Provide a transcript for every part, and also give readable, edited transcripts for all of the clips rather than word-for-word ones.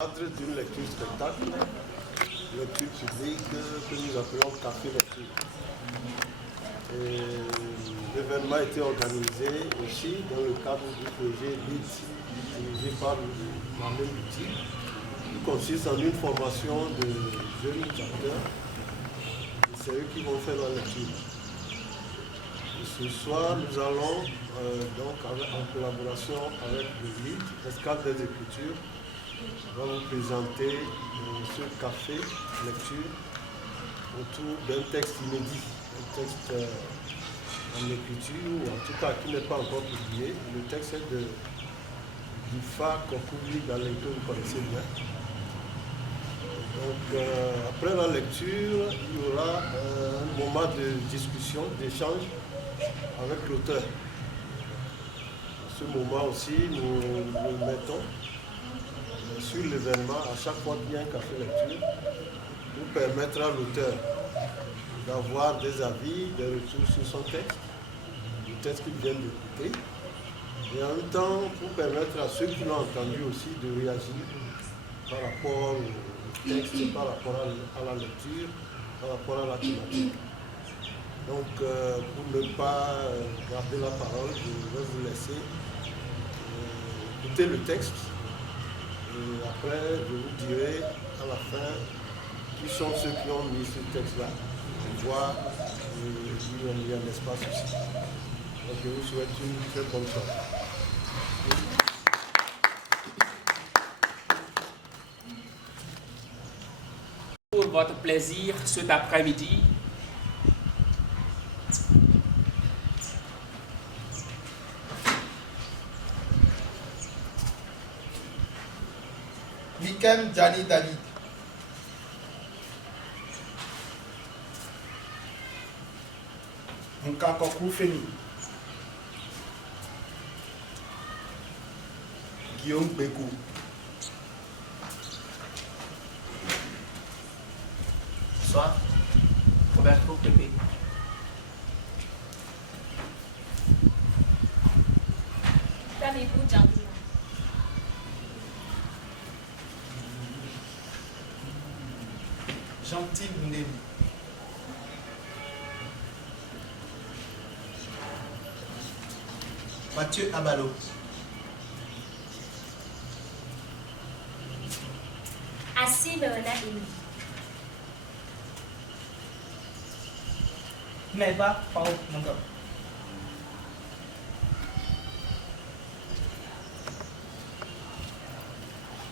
Cadre d'une lecture spectacle, lecture publique que nous appelons Café Lecture. L'événement a été organisé aussi dans le cadre du projet LIT, dirigé par Marlène Bouty, qui consiste en une formation de jeunes acteurs. C'est eux qui vont faire la lecture. Et ce soir, nous allons en collaboration avec le LIT, Escale des Écritures, va vous présenter ce café lecture autour d'un texte inédit, un texte en écriture, ou en tout cas qui n'est pas encore publié. Le texte est du phare Kokoubli Galé que vous connaissez bien. Donc après la lecture, il y aura un moment de discussion, d'échange avec l'auteur. Ce moment aussi, nous le mettons sur l'événement à chaque fois qu'il y a un café lecture pour permettre à l'auteur d'avoir des avis, des retours sur son texte, le texte qu'il vient d'écouter, et en même temps pour permettre à ceux qui l'ont entendu aussi de réagir par rapport au texte, par rapport à la lecture, par rapport à la thématique. Donc pour ne pas garder la parole, je vais vous laisser écouter le texte. Et après, je vous dirai à la fin qui sont ceux qui ont mis ce texte-là, pour voir s'ils ont mis un espace aussi. Donc je vous souhaite une très bonne soirée. Pour votre plaisir cet après-midi, Mikem Djani Dali. Nkakokou Feni. Guillaume Bekou. soit Roberto Pepe. Damibou Djamila. Gentil Ndeli. Mathieu Abalo. Assis Léona Élie. Meba Paul Mungo.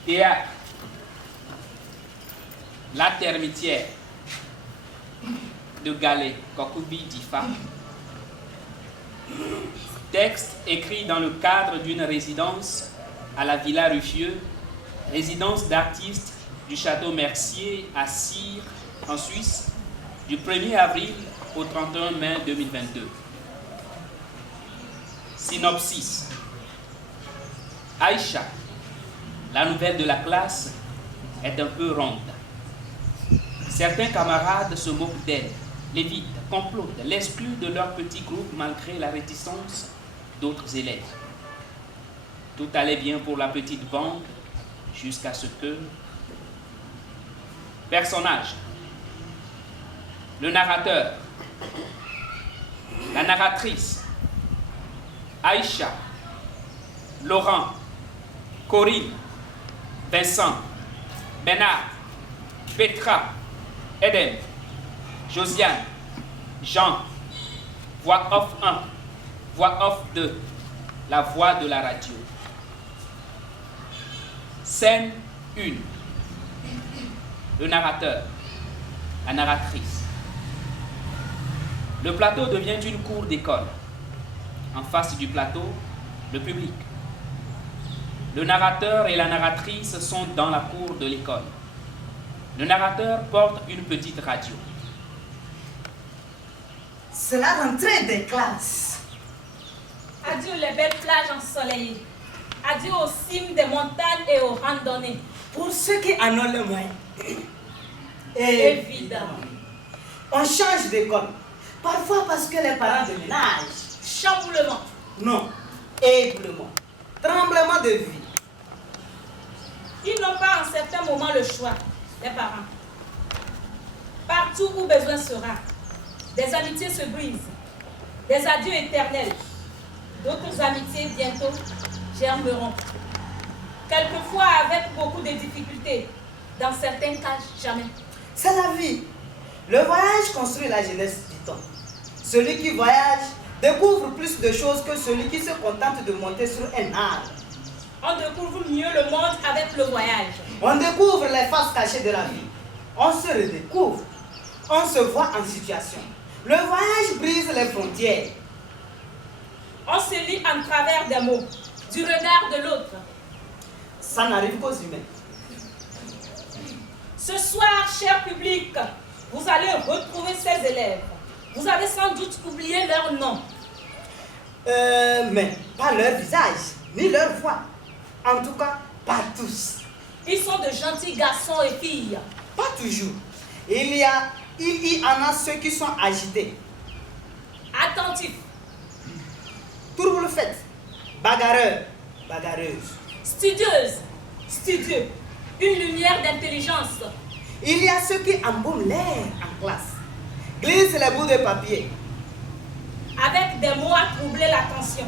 Théâtre. La termitière de Galé Kokoubi Difa. Texte écrit dans le cadre d'une résidence à la Villa Ruffieux, résidence d'artistes du Château Mercier à Sire, en Suisse, du 1er avril au 31 mai 2022. Synopsis. Aïcha, la nouvelle de la classe, est un peu ronde. Certains camarades se moquent d'elle, l'évitent, complotent, l'excluent de leur petit groupe malgré la réticence d'autres élèves. Tout allait bien pour la petite bande jusqu'à ce que... Personnage. Le narrateur. La narratrice. Aïcha. Laurent. Corinne. Vincent. Bernard. Petra. Eden. Josiane. Jean. Voix off 1. Voix off 2. La voix de la radio. Scène 1. Le narrateur. La narratrice. Le plateau devient une cour d'école. En face du plateau, le public. Le narrateur et la narratrice sont dans la cour de l'école. Le narrateur porte une petite radio. C'est la rentrée des classes. Adieu les belles plages ensoleillées. Adieu aux cimes des montagnes et aux randonnées. Pour ceux qui en ont le moyen. Évidemment. On change d'école. Parfois parce que les parents déménagent. Chamboulement. Non. Éboulement. Tremblement de vie. Ils n'ont pas en certains moments le choix, les parents. Partout où besoin sera, des amitiés se brisent, des adieux éternels. D'autres amitiés bientôt germeront. Quelquefois avec beaucoup de difficultés, dans certains cas jamais. C'est la vie. Le voyage construit la jeunesse, dit-on. Celui qui voyage découvre plus de choses que celui qui se contente de monter sur un arbre. On découvre mieux le monde avec le voyage. On découvre les faces cachées de la vie. On se redécouvre. On se voit en situation. Le voyage brise les frontières. On se lit en travers des mots, du regard de l'autre. Ça n'arrive qu'aux humains. Ce soir, cher public, vous allez retrouver ces élèves. Vous avez sans doute oublié leur nom. Mais pas leur visage, ni leur voix. En tout cas, pas tous. Ils sont de gentils garçons et filles. Pas toujours. Il y en a ceux qui sont agités, Attentifs, tourne-le-fait, bagarreurs, bagarreuses. studieuses, studieux. Une lumière d'intelligence. Il y a ceux qui embaument l'air en classe, glissent les bouts de papier. Avec des mots à troubler l'attention.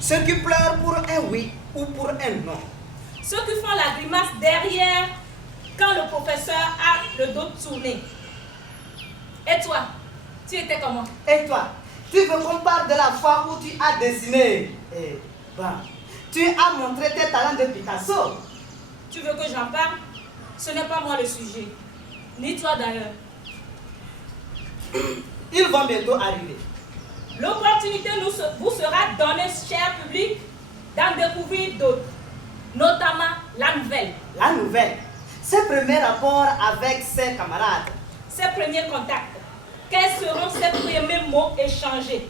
Ceux qui pleurent pour un oui ou pour un non. Ceux qui font la grimace derrière quand le professeur a le dos tourné. Et toi, tu étais comment? Et toi, tu veux qu'on parle de la fois où tu as dessiné? Tu as montré tes talents de Picasso. Tu veux que j'en parle? Ce n'est pas moi le sujet. Ni toi d'ailleurs. Ils vont bientôt arriver. L'opportunité vous sera donnée, cher public, d'en découvrir d'autres, notamment la nouvelle, La nouvelle, ses premiers rapports avec ses camarades. ses premiers contacts. Quels seront ses premiers mots échangés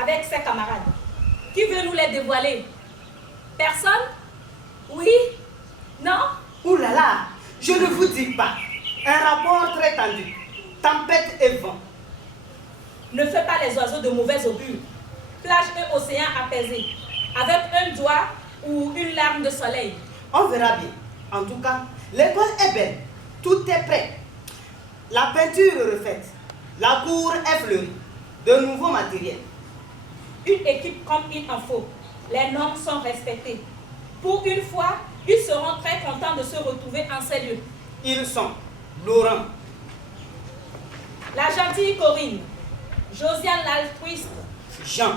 avec ses camarades? Qui veut nous les dévoiler? Personne? Oui? Non? Ouh là là, je ne vous dis pas. Un rapport très tendu. Tempête et vent. Ne fais pas les oiseaux de mauvais augure. Plage et océan apaisés, avec un doigt ou une larme de soleil. On verra bien. En tout cas, l'école est belle. Tout est prêt. La peinture est refaite. La cour est fleurie. De nouveaux matériels. Une équipe comme il en faut. Les normes sont respectées. Pour une fois, ils seront très contents de se retrouver en ces lieux. Ils sont Laurent, La gentille Corinne, Josiane l'altruiste, Jean,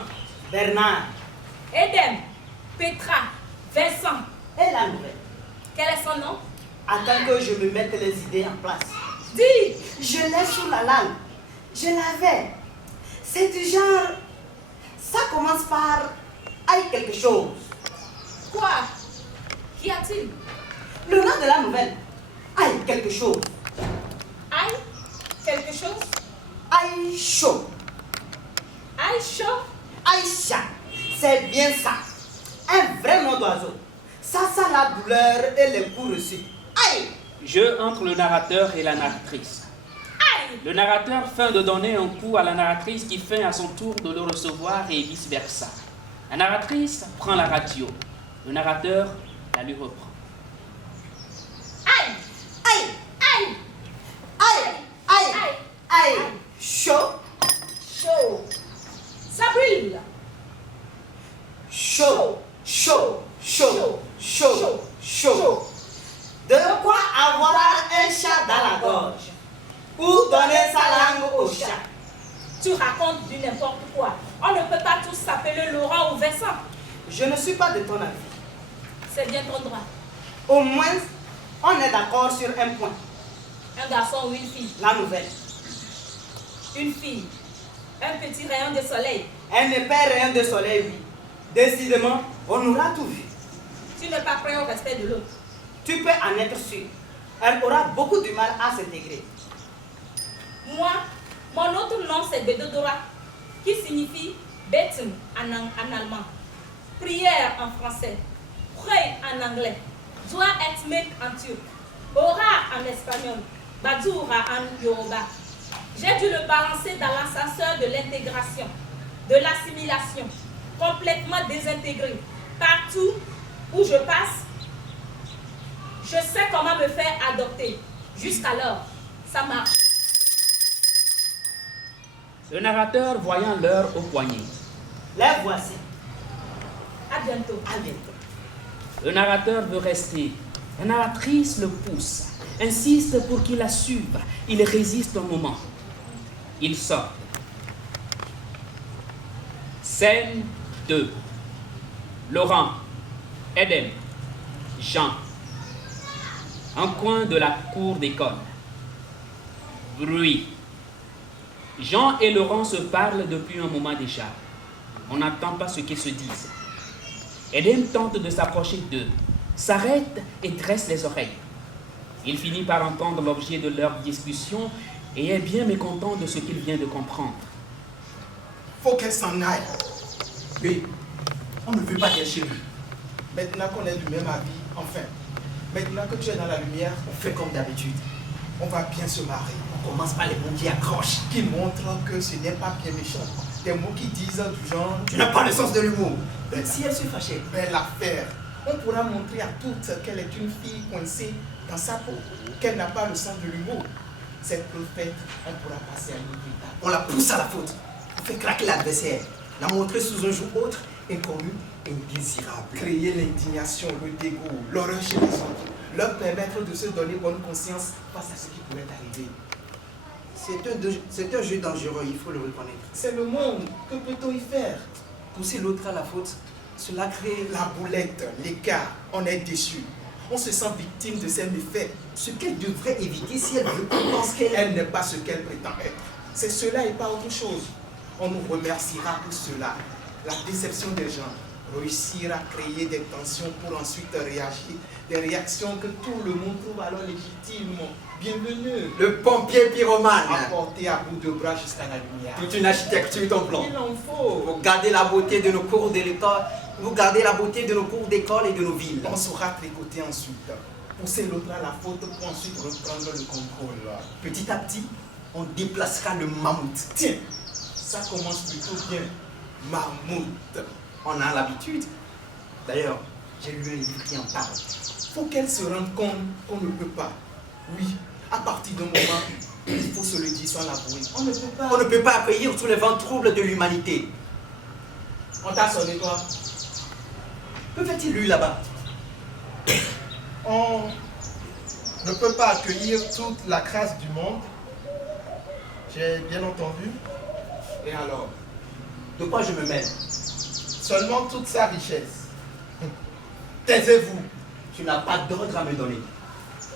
Bernard Edem, Petra, Vincent. et la nouvelle. Quel est son nom? Attends que je me mette les idées en place. Dis! Je l'ai sous la langue. Je l'avais. C'est du genre. Ça commence par aïe quelque chose. Quoi? Qu'y a-t-il? Le nom de la nouvelle. Aïe quelque chose. Aïe? Quelque chose? Aïe chaud. Aïe chaud? Aïcha. C'est bien ça. Un vrai nom d'oiseau. Ça sent la douleur et les coups reçus. Aïe! Jeu entre le narrateur et la narratrice. Aïe! Le narrateur feint de donner un coup à la narratrice qui feint à son tour de le recevoir et vice-versa. La narratrice prend la radio. Le narrateur la lui reprend. Aïe! Aïe! Aïe! Aïe! Aïe! Aïe! Aïe! Chaud! Chaud! Ça brûle! Chaud! Chaud! Chaud! Chaud! Chaud! De quoi avoir un chat dans la gorge ou donner sa langue au chat. Tu racontes du n'importe quoi. On ne peut pas tous s'appeler Laurent ou Vincent. Je ne suis pas de ton avis. C'est bien ton droit. Au moins, on est d'accord sur un point. Un garçon ou une fille. La nouvelle. Une fille. Un petit rayon de soleil. Un épais rayon de soleil, oui. Décidément, on aura tout vu. Tu n'es pas prêt au respect de l'autre. Tu peux en être sûr. Elle aura beaucoup du mal à s'intégrer. Moi, mon autre nom c'est Bedodora, qui signifie Beten en allemand, prière en français, pray en anglais, Dua etmek en turc, Ora en espagnol, Badura en yoruba. J'ai dû le balancer dans l'ascenseur de l'intégration, de l'assimilation, complètement désintégré. Partout où je passe, Je sais comment me faire adopter. Jusqu'alors, ça marche. Le narrateur voyant l'heure au poignet. Les voici. À bientôt. À bientôt. Le narrateur veut rester. La narratrice le pousse, insiste pour qu'il la suive. Il résiste un moment. Il sort. Scène 2. Laurent, Edem, Jean. Un coin de la cour d'école. Bruit. Jean et Laurent se parlent depuis un moment déjà. On n'entend pas ce qu'ils se disent. Edem tente de s'approcher d'eux, s'arrête et dresse les oreilles. Il finit par entendre l'objet de leur discussion et est bien mécontent de ce qu'il vient de comprendre. Faut qu'elle s'en aille. Oui, on ne veut pas qu'elle chez nous. Maintenant qu'on est du même avis, enfin. Maintenant que tu es dans la lumière, On fait comme d'habitude. on va bien se marier. On commence par les mots qui accrochent. Qui montrent que ce n'est pas bien méchant. Des mots qui disent du genre... Tu n'as pas le sens de l'humour. Si elle se fâchait. Belle affaire. On pourra montrer à toutes qu'elle est une fille coincée dans sa peau, qu'elle n'a pas le sens de l'humour. Cette prophète, on pourra passer à une autre étape. On la pousse à la faute. On fait craquer l'adversaire. La montrer sous un jour autre, inconnu, indésirable. Créer l'indignation, le dégoût, l'horreur chez les autres. Leur permettre de se donner bonne conscience face à ce qui pourrait arriver. C'est un jeu dangereux, il faut le reconnaître. C'est le monde. Que peut-on y faire? Pousser l'autre à la faute, cela crée La boulette, l'écart, on est déçu. On se sent victime de ces méfaits. ce qu'elle devrait éviter si elle veut qu'on pense qu'elle Elle n'est pas ce qu'elle prétend être. C'est cela et pas autre chose. On nous remerciera pour cela. La déception des gens. Réussir à créer des tensions pour ensuite réagir. Des réactions que tout le monde trouve alors légitimes. Bienvenue. Le pompier pyromane. Apporté à bout de bras jusqu'à la lumière. Toute une architecture ton plan. Il en faut. Vous gardez la beauté de nos cours de l'école, vous gardez la beauté de nos cours d'école et de nos villes. On saura tricoter ensuite. Pousser l'autre à la faute pour ensuite reprendre le contrôle. Petit à petit, on déplacera le mammouth. Tiens, ça commence plutôt bien. Mammouth. On a l'habitude. D'ailleurs, j'ai lu un livre qui en parle. Faut qu'elle se rende compte qu'on ne peut pas. Oui, à partir d'un moment, il faut se le dire sans l'avouer. On ne peut pas. On ne peut pas accueillir tous les vents troubles de l'humanité. On t'a sonné toi. Que fait-il lui là-bas? On ne peut pas accueillir toute la crasse du monde. J'ai bien entendu. Et alors? De quoi je me mêle? Seulement toute sa richesse. Taisez-vous. Tu n'as pas d'ordre à me donner.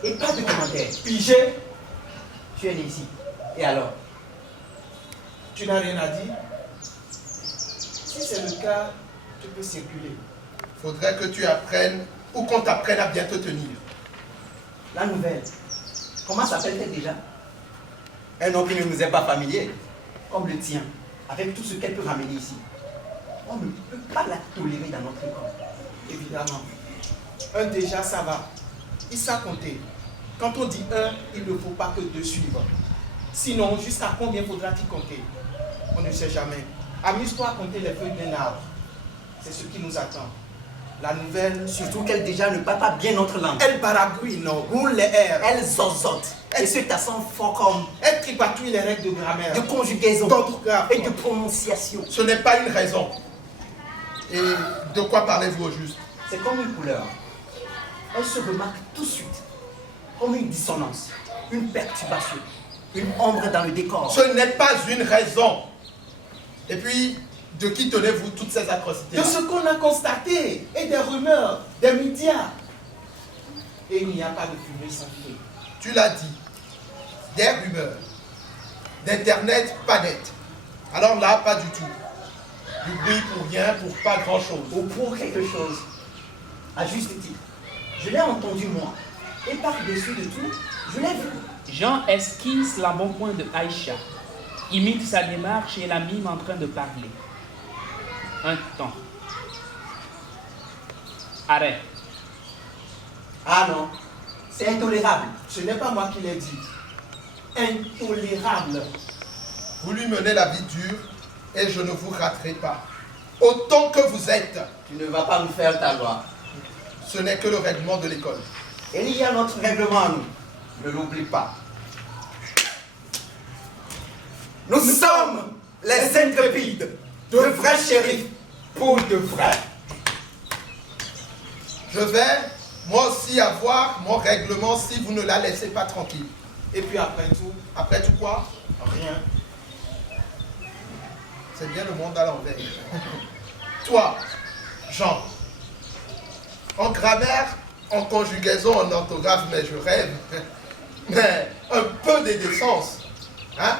Et pas de commentaires. Pigé, Tu es né ici. Et alors? tu n'as rien à dire? Si c'est le cas, tu peux circuler. Faudrait que tu apprennes ou qu'on t'apprenne à bien te tenir. La nouvelle. Comment s'appelle-t-elle déjà? Un nom qui ne nous est pas familier. Comme le tien. Avec tout ce qu'elle peut ramener ici. On ne peut pas la tolérer dans notre école. Évidemment. Un déjà, ça va. Il sait compter. Quand on dit un, il ne faut pas que deux suivent. Sinon, jusqu'à combien faudra-t-il compter? On ne sait jamais. Amuse-toi à compter les feuilles d'un arbre. C'est ce qui nous attend. La nouvelle, Surtout qu'elle déjà ne parle pas bien notre langue. elle baragouine, roule les airs. Elle zozote. Et ce tassant fort comme Elle tripatouille les règles de grammaire, de conjugaison d'orthographe. et de prononciation. Ce n'est pas une raison. Et de quoi parlez-vous au juste? C'est comme une couleur. Elle se remarque tout de suite. Comme une dissonance, une perturbation, une ombre dans le décor. Ce n'est pas une raison. Et puis, de qui tenez-vous toutes ces atrocités? De ce qu'on a constaté, et des rumeurs, des médias. Et il n'y a pas de fumée sans feu. Tu l'as dit. Des rumeurs. D'Internet, pas net. Alors là, pas du tout. Du bruit pour rien, pour pas grand-chose. Ou pour quelque chose. À juste titre. Je l'ai entendu moi. Et par-dessus de tout, je l'ai vu. Jean esquisse l'embonpoint de Aïcha, imite sa démarche et la mime en train de parler. Un temps. Arrête. Ah non, c'est intolérable. Ce n'est pas moi qui l'ai dit. Intolérable. Vous lui menez la vie dure et je ne vous raterai pas. Autant que vous êtes, Tu ne vas pas me faire ta loi. ce n'est que le règlement de l'école. Il y a notre règlement à nous. Ne l'oublie pas. Nous sommes les intrépides, de vrais shérifs pour de vrais. Je vais, moi aussi, avoir mon règlement si vous ne la laissez pas tranquille. Et puis après tout quoi? Rien. C'est bien le monde à l'envers. Toi, Jean, en grammaire, en conjugaison, en orthographe, mais je rêve. Mais un peu de décence. Hein?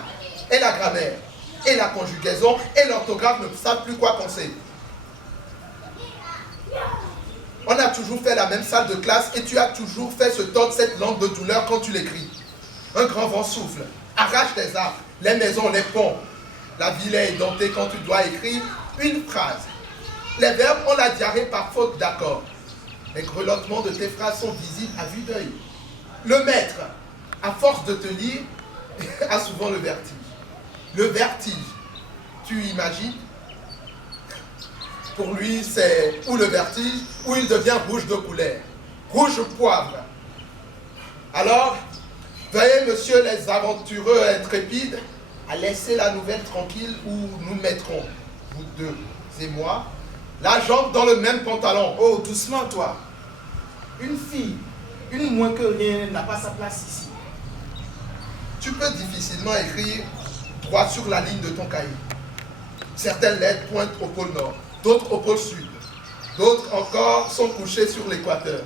Et la grammaire, et la conjugaison, et l'orthographe ne savent plus quoi penser. On a toujours fait la même salle de classe et tu as toujours fait se tordre cette langue de douleur quand tu l'écris. Un grand vent souffle, arrache les arbres, les maisons, les ponts. La ville est édentée quand tu dois écrire une phrase. Les verbes ont la diarrhée par faute d'accord. Les grelottements de tes phrases sont visibles à vue d'œil. Le maître, à force de te lire, a souvent le vertige. Le vertige, tu imagines? Pour lui, c'est ou le vertige, ou il devient rouge de couleur. Rouge poivre. Alors, veuillez, monsieur les aventureux intrépides, à laisser la nouvelle tranquille où nous mettrons, vous deux et moi, la jambe dans le même pantalon. Oh, doucement toi. Une fille, une moins que rien, n'a pas sa place ici. Tu peux difficilement écrire droit sur la ligne de ton cahier. Certaines lettres pointent au pôle nord, d'autres au pôle sud, d'autres encore sont couchées sur l'équateur.